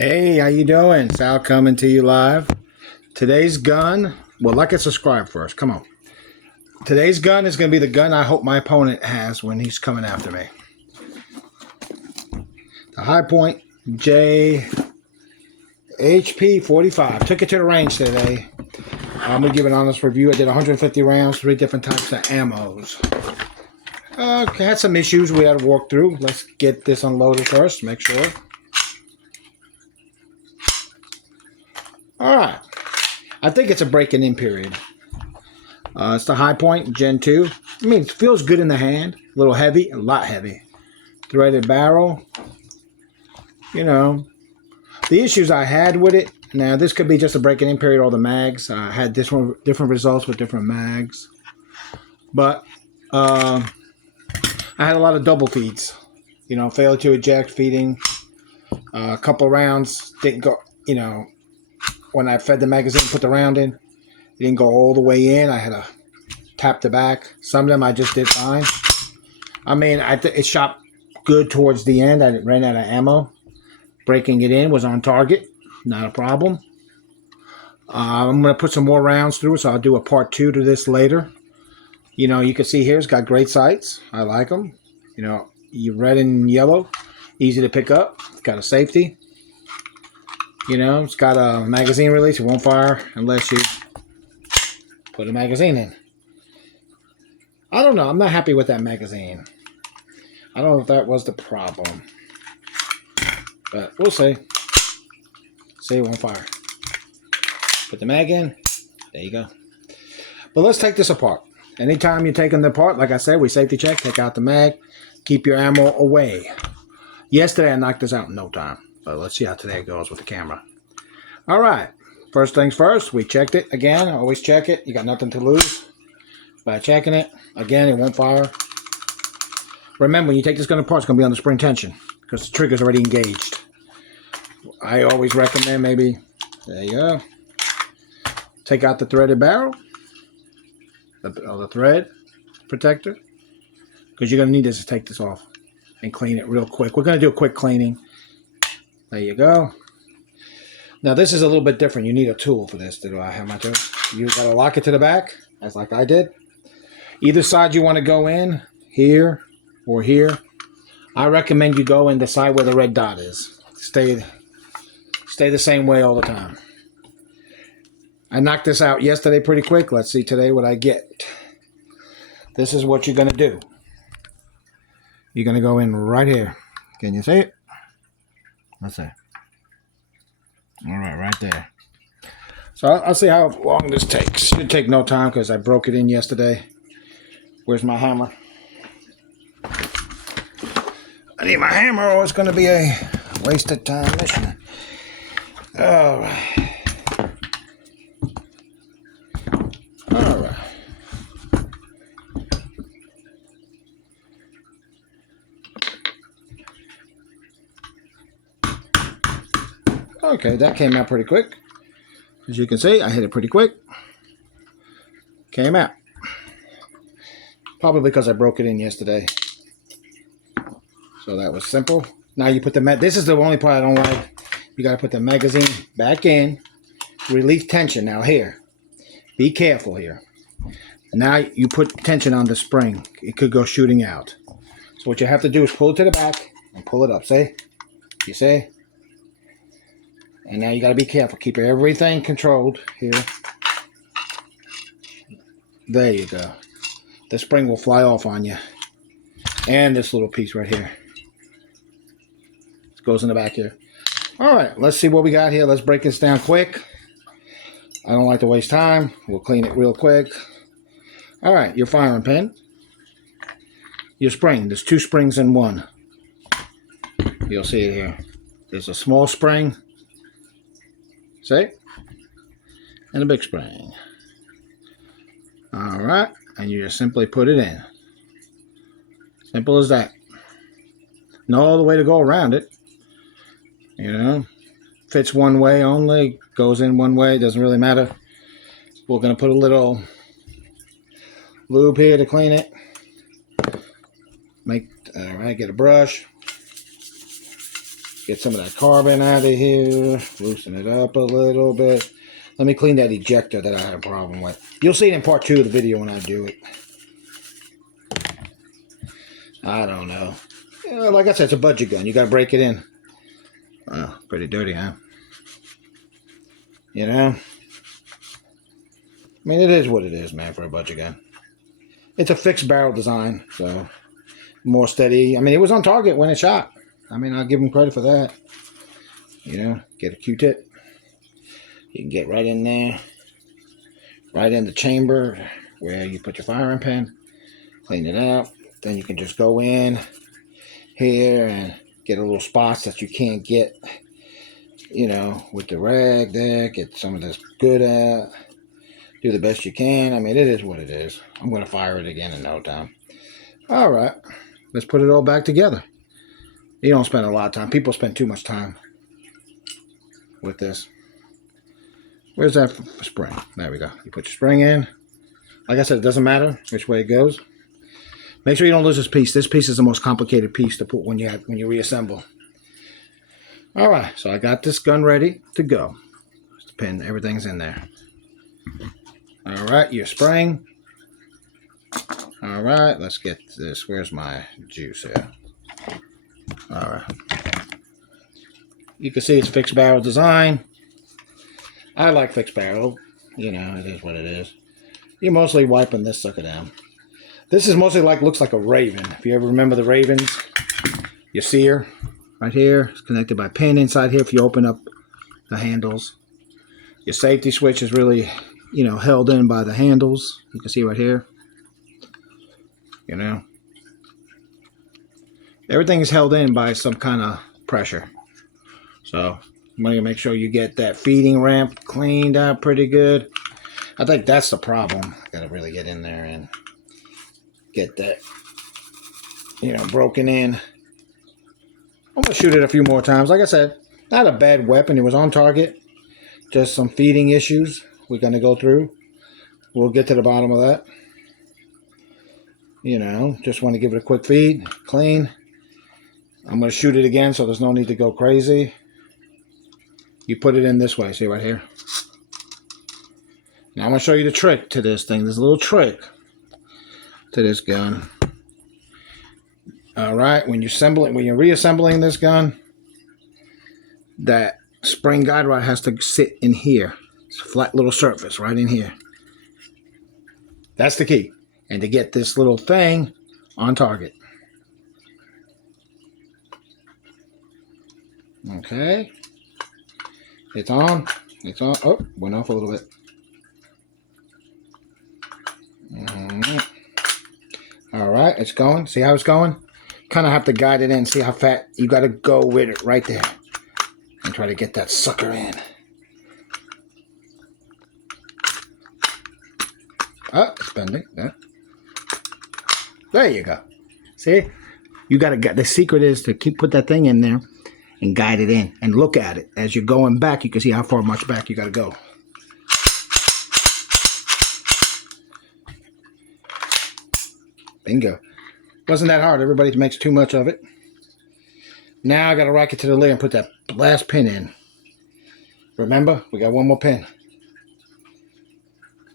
Hey, how you doing? Sal coming to you live. Today's gun, well, like and subscribe first. Come on. Today's gun is going to be the gun I hope my opponent has when he's coming after me. The High Point J HP 45. Took it to the range today. I'm going to give an honest review. I did 150 rounds, 3 different types of ammos. Okay, had some issues we had to walk through. Let's get this unloaded first, make sure. All right. I think it's a breaking in period. It's the High Point Gen 2. I mean, it feels good in the hand. A little heavy, a lot heavy. Threaded barrel. You know, the issues I had with it. Now, this could be just a breaking in period, all the mags. I had different results with different mags. But I had a lot of double feeds. You know, failure to eject, feeding. A couple rounds didn't go, you know, when I fed the magazine, put the round in, it didn't go all the way in. I had to tap the back. Some of them I just did fine. I mean, it shot good towards the end. I ran out of ammo. Breaking it in was on target. Not a problem. I'm going to put some more rounds through, so I'll do a part 2 to this later. You know, you can see here it's got great sights. I like them. You know, red and yellow. Easy to pick up. It's got a safety. You know, it's got a magazine release. It won't fire unless you put a magazine in. I don't know. I'm not happy with that magazine. I don't know if that was the problem. But we'll see. See, it won't fire. Put the mag in. There you go. But let's take this apart. Anytime you're taking it apart, like I said, we safety check. Take out the mag. Keep your ammo away. Yesterday, I knocked this out in no time. But let's see how today goes with the camera. All right. First things first, we checked it again. Always check it. You got nothing to lose by checking it. Again, it won't fire. Remember, when you take this gun apart, it's going to be on the spring tension because the trigger's already engaged. I always recommend maybe, there you go. Take out the threaded barrel, the thread protector, because you're going to need this to take this off and clean it real quick. We're going to do a quick cleaning. There you go. Now, this is a little bit different. You need a tool for this. Do I have my tool? You got to lock it to the back, as like I did. Either side you want to go in, here or here. I recommend you go in the side where the red dot is. Stay the same way all the time. I knocked this out yesterday pretty quick. Let's see today what I get. This is what you're going to do. You're going to go in right here. Can you see it? Let's see. All right there. So I'll see how long this takes. Should take no time because I broke it in yesterday. Where's my hammer? I need my hammer or it's going to be a wasted time mission. All right. All right. Okay, that came out pretty quick. As you can see, I hit it pretty quick. Came out. Probably because I broke it in yesterday. So that was simple. Now you put the this is the only part I don't like. You got to put the magazine back in. Release tension. Now here. Be careful here. Now you put tension on the spring. It could go shooting out. So what you have to do is pull it to the back and pull it up. See? You see? And now you got to be careful. Keep everything controlled here. There you go. The spring will fly off on you. And this little piece right here. It goes in the back here. All right, let's see what we got here. Let's break this down quick. I don't like to waste time. We'll clean it real quick. All right, your firing pin. Your spring. There's 2 springs in one. You'll see it here. There's a small spring. See? And a big spring. All right. And you just simply put it in. Simple as that. No other way to go around it. You know. Fits one way only. Goes in one way. Doesn't really matter. We're going to put a little lube here to clean it. All right. Get a brush. Get some of that carbon out of here. Loosen it up a little bit. Let me clean that ejector that I had a problem with. You'll see it in part 2 of the video when I do it. I don't know. Like I said, it's a budget gun. You got to break it in. Oh, pretty dirty, huh? You know? I mean, it is what it is, man, for a budget gun. It's a fixed barrel design, so more steady. I mean, it was on target when it shot. I mean, I'll give them credit for that. You know, get a Q-tip. You can get right in there. Right in the chamber where you put your firing pin. Clean it out. Then you can just go in here and get a little spots that you can't get, you know, with the rag there. Get some of this good out. Do the best you can. I mean, it is what it is. I'm going to fire it again in no time. All right. Let's put it all back together. You don't spend a lot of time. People spend too much time with this. Where's that spring? There we go. You put your spring in. Like I said, it doesn't matter which way it goes. Make sure you don't lose this piece. This piece is the most complicated piece to put when you reassemble. All right, so I got this gun ready to go. Just the pin, everything's in there. All right, your spring. All right, let's get this. Where's my juice here? All right. You can see it's fixed barrel design. I like fixed barrel. You know, it is what it is. You're mostly wiping this sucker down. This is mostly looks like a Raven. If you ever remember the Ravens, you see her right here. It's connected by a pin inside here if you open up the handles. Your safety switch is really, you know, held in by the handles. You can see right here. You know. Everything is held in by some kind of pressure. So, I'm going to make sure you get that feeding ramp cleaned out pretty good. I think that's the problem. Got to really get in there and get that, you know, broken in. I'm going to shoot it a few more times. Like I said, not a bad weapon. It was on target. Just some feeding issues we're going to go through. We'll get to the bottom of that. You know, just want to give it a quick feed. Clean. I'm going to shoot it again, so there's no need to go crazy. You put it in this way. See right here? Now I'm going to show you the trick to this thing. There's a little trick to this gun. All right, when you're reassembling this gun, that spring guide rod has to sit in here. It's a flat little surface right in here. That's the key. And to get this little thing on target. Okay. It's on. It's on. Oh, went off a little bit. All right, it's going. See how it's going? Kind of have to guide it in. See how fat? You got to go with it right there. And try to get that sucker in. Oh, it's bending. Yeah. There you go. See? You got to get, the secret is to put that thing in there and guide it in and look at it. As you're going back, you can see how far much back you got to go. Bingo. Wasn't that hard. Everybody makes too much of it. Now I got to rack it to the lid and put that last pin in. Remember, we got one more pin.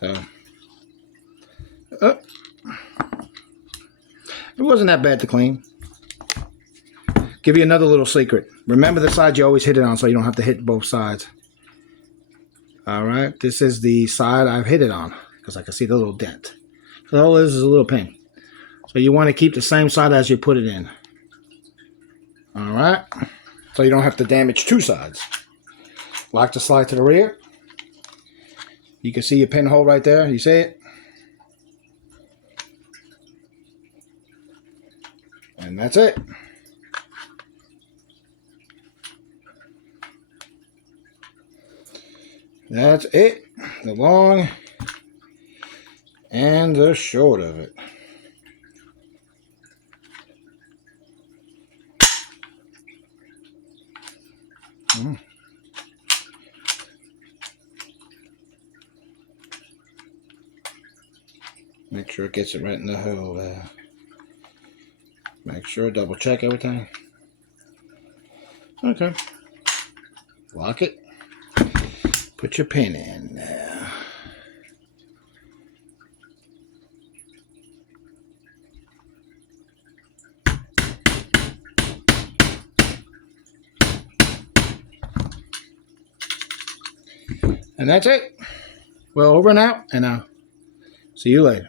So, it wasn't that bad to clean. Give you another little secret. Remember the side you always hit it on so you don't have to hit both sides. Alright, this is the side I've hit it on because I can see the little dent. So all this is a little pin. So you want to keep the same side as you put it in. Alright, so you don't have to damage two sides. Lock the slide to the rear. You can see your pinhole right there. You see it? And that's it. That's it. The long and the short of it. Make sure it gets it right in the hole there. Make sure, double check everything. Okay. Lock it. Put your pin in there. And that's it. Well, over and out, and I'll see you later.